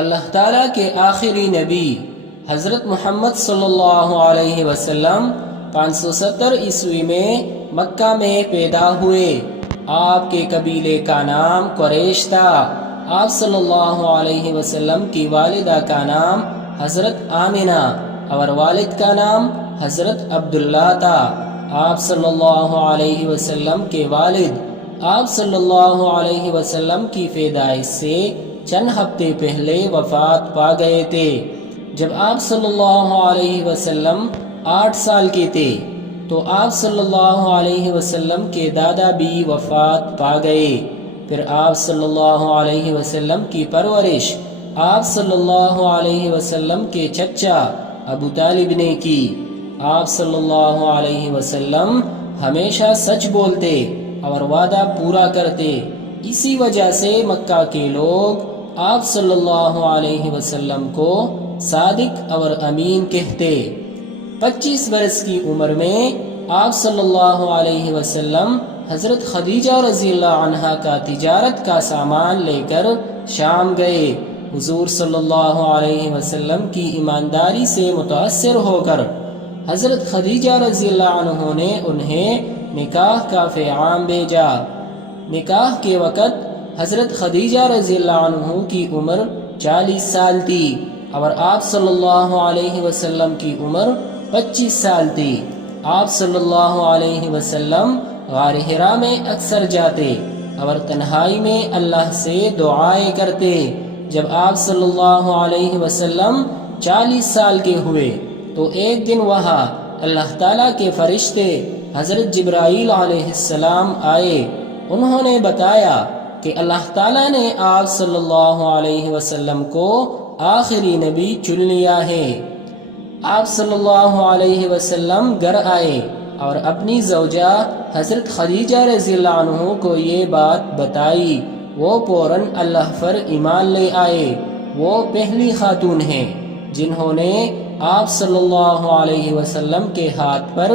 اللہ تعالیٰ کے آخری نبی حضرت محمد صلی اللہ علیہ وسلم 570 عیسوی میں مکہ میں پیدا ہوئے۔ آپ کے قبیلے کا نام قریش تھا۔ آپ صلی اللہ علیہ وسلم کی والدہ کا نام حضرت آمنہ اور والد کا نام حضرت عبداللہ تھا۔ آپ صلی اللہ علیہ وسلم کے والد آپ صلی اللہ علیہ وسلم کی پیدائش سے چند ہفتے پہلے وفات پا گئے تھے۔ جب آپ صلی اللہ علیہ وسلم 8 سال کے تھے تو آپ صلی اللہ علیہ وسلم کے دادا بھی وفات پا گئے۔ پھر آپ صلی اللہ علیہ وسلم کی پرورش آپ صلی اللہ علیہ وسلم کے چچا ابو طالب نے کی۔ آپ صلی اللہ علیہ وسلم ہمیشہ سچ بولتے اور وعدہ پورا کرتے، اسی وجہ سے مکہ کے لوگ آپ صلی اللہ علیہ وسلم کو صادق اور امین کہتے۔ 25 برس کی عمر میں آپ صلی اللہ علیہ وسلم حضرت خدیجہ رضی اللہ عنہا کا تجارت کا سامان لے کر شام گئے۔ حضور صلی اللہ علیہ وسلم کی ایمانداری سے متاثر ہو کر حضرت خدیجہ رضی اللہ عنہ نے انہیں نکاح کا پیغام بھیجا۔ نکاح کے وقت حضرت خدیجہ رضی اللہ عنہ کی عمر 40 سال تھی اور آپ صلی اللہ علیہ وسلم کی عمر 25 سال تھی۔ آپ صلی اللہ علیہ وسلم غار حرا میں اکثر جاتے اور تنہائی میں اللہ سے دعائیں کرتے۔ جب آپ صلی اللہ علیہ وسلم 40 سال کے ہوئے تو ایک دن وہاں اللہ تعالیٰ کے فرشتے حضرت جبرائیل علیہ السلام آئے۔ انہوں نے بتایا کہ اللہ تعالیٰ نے آپ صلی اللہ علیہ وسلم کو آخری نبی چن لیا ہے۔ آپ صلی اللہ علیہ وسلم گھر آئے اور اپنی زوجہ حضرت خدیجہ رضی اللہ عنہ کو یہ بات بتائی۔ وہ فوراً اللہ پر ایمان لے آئے۔ وہ پہلی خاتون ہیں جنہوں نے آپ صلی اللہ علیہ وسلم کے ہاتھ پر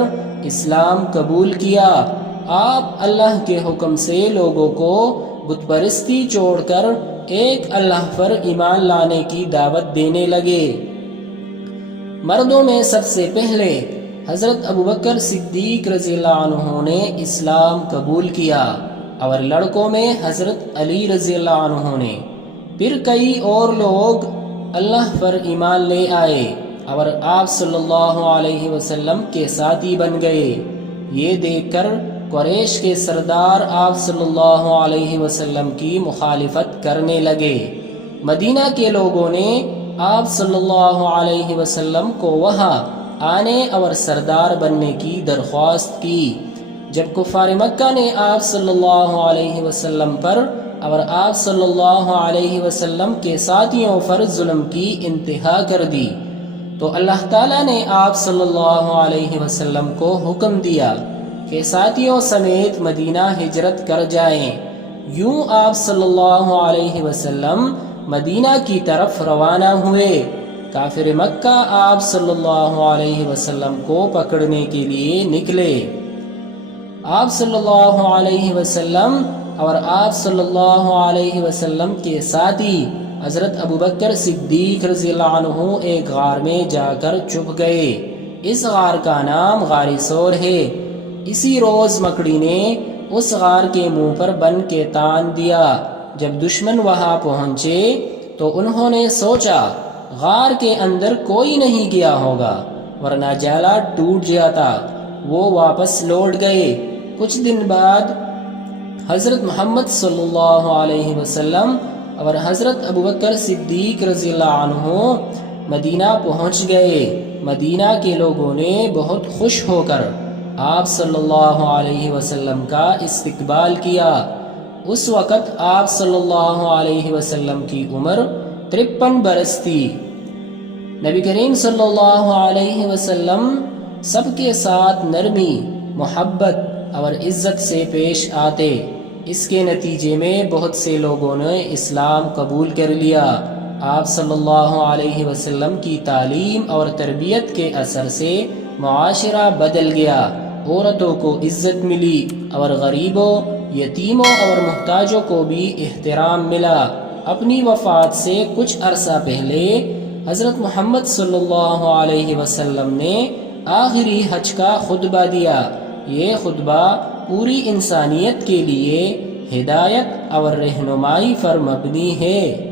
اسلام قبول کیا۔ آپ اللہ کے حکم سے لوگوں کو بت پرستی چھوڑ کر ایک اللہ پر ایمان لانے کی دعوت دینے لگے۔ مردوں میں سب سے پہلے حضرت ابوبکر صدیق رضی اللہ عنہ نے اسلام قبول کیا اور لڑکوں میں حضرت علی رضی اللہ عنہ نے۔ پھر کئی اور لوگ اللہ پر ایمان لے آئے اور آپ صلی اللہ علیہ وسلم کے ساتھی بن گئے۔ یہ دیکھ کر قریش کے سردار آپ صلی اللہ علیہ وسلم کی مخالفت کرنے لگے۔ مدینہ کے لوگوں نے آپ صلی اللہ علیہ وسلم کو وہاں آنے اور سردار بننے کی درخواست کی۔ جب کفار مکہ نے آپ صلی اللہ علیہ وسلم پر اور آپ صلی اللہ علیہ وسلم کے ساتھیوں پر ظلم کی انتہا کر دی تو اللہ تعالیٰ نے آپ صلی اللہ علیہ وسلم کو حکم دیا کہ ساتھیوں سمیت مدینہ ہجرت کر جائیں۔ یوں آپ صلی اللہ علیہ وسلم مدینہ کی طرف روانہ ہوئے۔ کافر مکہ آپ صلی اللہ علیہ وسلم کو پکڑنے کے لیے نکلے۔ آپ صلی اللہ علیہ وسلم اور آپ صلی اللہ علیہ وسلم کے ساتھی حضرت ابوبکر صدیق رضی اللہ عنہ ایک غار میں جا کر چھپ گئے۔ اس غار کا نام غار ثور ہے۔ اسی روز مکڑی نے اس غار کے منہ پر بن کے تان دیا۔ جب دشمن وہاں پہنچے تو انہوں نے سوچا غار کے اندر کوئی نہیں گیا ہوگا ورنہ جالا ٹوٹ جاتا۔ وہ واپس لوٹ گئے۔ کچھ دن بعد حضرت محمد صلی اللہ علیہ وسلم اور حضرت ابوبکر صدیق رضی اللہ عنہ مدینہ پہنچ گئے۔ مدینہ کے لوگوں نے بہت خوش ہو کر آپ صلی اللہ علیہ وسلم کا استقبال کیا۔ اس وقت آپ صلی اللہ علیہ وسلم کی عمر 53 برس تھی۔ نبی کریم صلی اللہ علیہ وسلم سب کے ساتھ نرمی، محبت اور عزت سے پیش آتے۔ اس کے نتیجے میں بہت سے لوگوں نے اسلام قبول کر لیا۔ آپ صلی اللہ علیہ وسلم کی تعلیم اور تربیت کے اثر سے معاشرہ بدل گیا۔ عورتوں کو عزت ملی اور غریبوں، یتیموں اور محتاجوں کو بھی احترام ملا۔ اپنی وفات سے کچھ عرصہ پہلے حضرت محمد صلی اللہ علیہ وسلم نے آخری حج کا خطبہ دیا۔ یہ خطبہ پوری انسانیت کے لیے ہدایت اور رہنمائی پر مبنی ہے۔